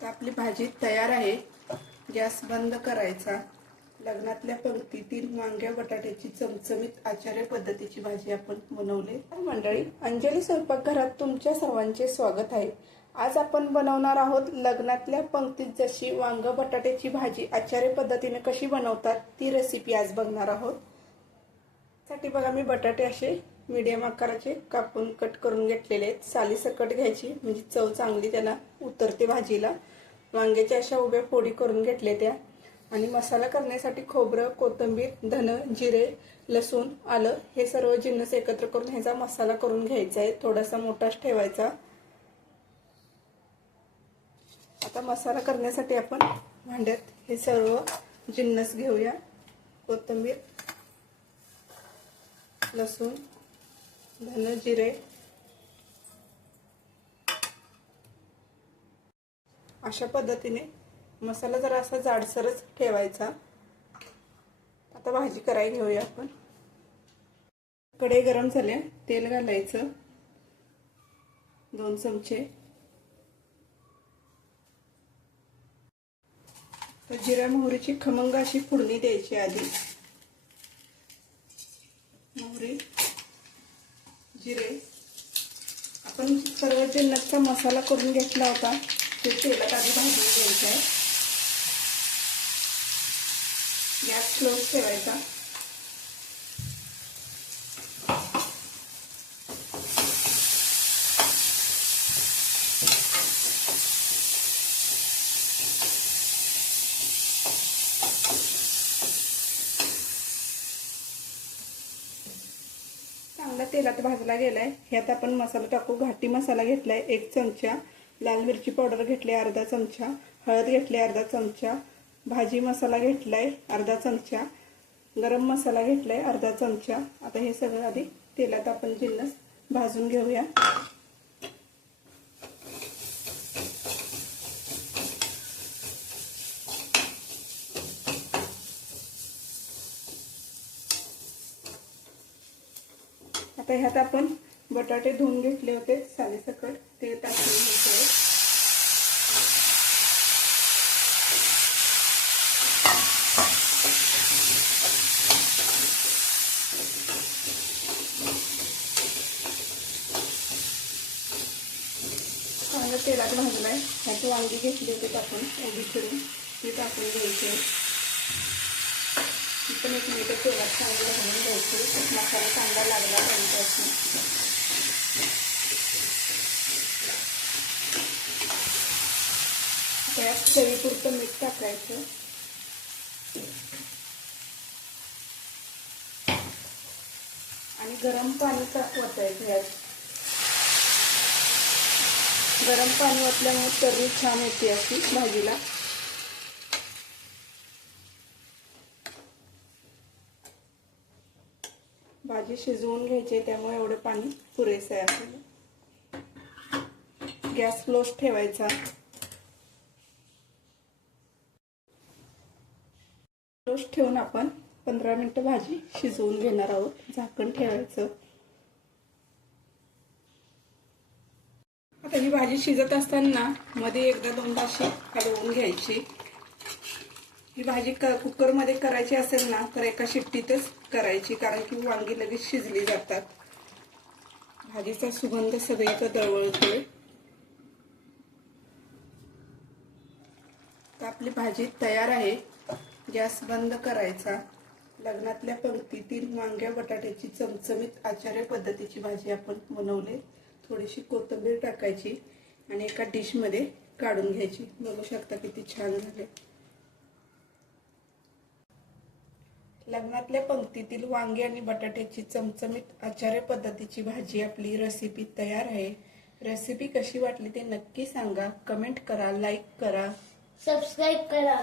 तर आपली भाजी तयार आहे। गॅस बंद करायचा। लग्नातल्या पंक्तीतील वांग्या बटाट्याची चमचमीत आचार्य पद्धतीची भाजी आपण बनवली। मंडळी, अंजली स्वयंपाकघरात तुमच्या सर्वांचे स्वागत आहे। आज आपण बनवणार आहोत लग्नातल्या पंक्तीत जशी वांग बटाट्याची भाजी आचार्य पद्धतीने कशी बनवतात ती रेसिपी आज बघणार आहोत। साठी बघा, मी बटाटे असे मीडियम आकाराचे कापून कट करून घेतलेले आहेत। साली सकट घ्यायची म्हणजे चव चांगली त्याला उतरते भाजीला। वांग्याच्या अशा उभ्या फोडी करून घेतल्या त्या। आणि मसाला करण्यासाठी खोबरं, कोथिंबीर, धन, जिरे, लसूण, आलं हे सर्व जिन्नस एकत्र करून ह्याचा मसाला करून घ्यायचा आहे। थोडासा मोठाच ठेवायचा। आता मसाला करण्यासाठी आपण भांड्यात हे सर्व जिन्नस घेऊया। कोथिंबीर, लसूण, धन, जिरे, अशा पद्धतीने मसाला जरा असा जाडसरच ठेवायचा। आता भाजी करायला घेऊया आपण। कढई गरम झाले, तेल घालायचं 2 चमचे। तर जिरा मोहरीची खमंग अशी फोडणी द्यायची आधी। मोहरी, जिरे, आपण सर्व जिन्नसचा मसाला करून घेतला होता ते तेलात आधी भाजून घ्यायचं आहे। गॅस स्लो ठेवायचा। चांगला तेलात भाजला गेलाय। ह्यात आपण मसाला टाकू। घाटी मसाला घेतलाय 1 चमचा, लाल मिरची पावडर घेतली अर्धा चमचा, हळद घेतली अर्धा चमचा, भाजी मसाला घेतलाय अर्धा चमचा, गरम मसाला घेतलाय अर्धा चमचा। आता हे सगळं आधी तेलात आपण जिन्नस भाजून घेऊया। आता ह्यात आपण बटाटे धुवून घेतले होते सालीसकट ते टाकून घ्यायचे। चांगलं तेलात भाजलाय। ह्यात वांगी घेतली होती आपण उभी चिरून ती टाकून घ्यायची। पण 1 मिनिट तेलात चांगलं भाजून घ्यायचं। मसाला चांगला लागला पाहिजे असून त्यात चवीपुरतं मीठ टाकायचं। आणि गरम पाणी ओतायचं। यात गरम पाणी ओतल्यामुळे तर्री छान येते अशी भाजीला। भाजी शिजवून घ्यायची त्यामुळे एवढं पाणी पुरेसं आहे आपल्याला। गॅस स्लोच ठेवायचा। स्लोच ठेवून आपण 15 मिनिटं भाजी शिजवून घेणार आहोत। झाकण ठेवायचं। आता ही भाजी शिजत असताना मध्ये एकदा दोनदा अशी हलवून घ्यायची। ही भाजी कुकर मध्ये करायची असेल ना तर एका शिट्टीतच करायची, कारण की वांगी लगेच शिजली जातात। भाजीचा सुगंध सगळीकडे दरवळतोय। तर आपली भाजी तयार आहे। गॅस बंद करायचा। लग्नातल्या पंक्तीतील वांग्या बटाट्याची चमचमीत आचार्य पद्धतीची भाजी आपण बनवली। थोडीशी कोथिंबीर टाकायची आणि एका डिश मध्ये काढून घ्यायची। बघू शकता किती छान झाले। लग्नातल्या पंक्तीतील वांगे आणि बटाट्याची चमचमीत आचार्य पद्धतीची भाजी आपली रेसिपी तयार आहे। रेसिपी कशी वाटली ते नक्की सांगा। कमेंट करा, लाईक करा, सबस्क्राइब करा।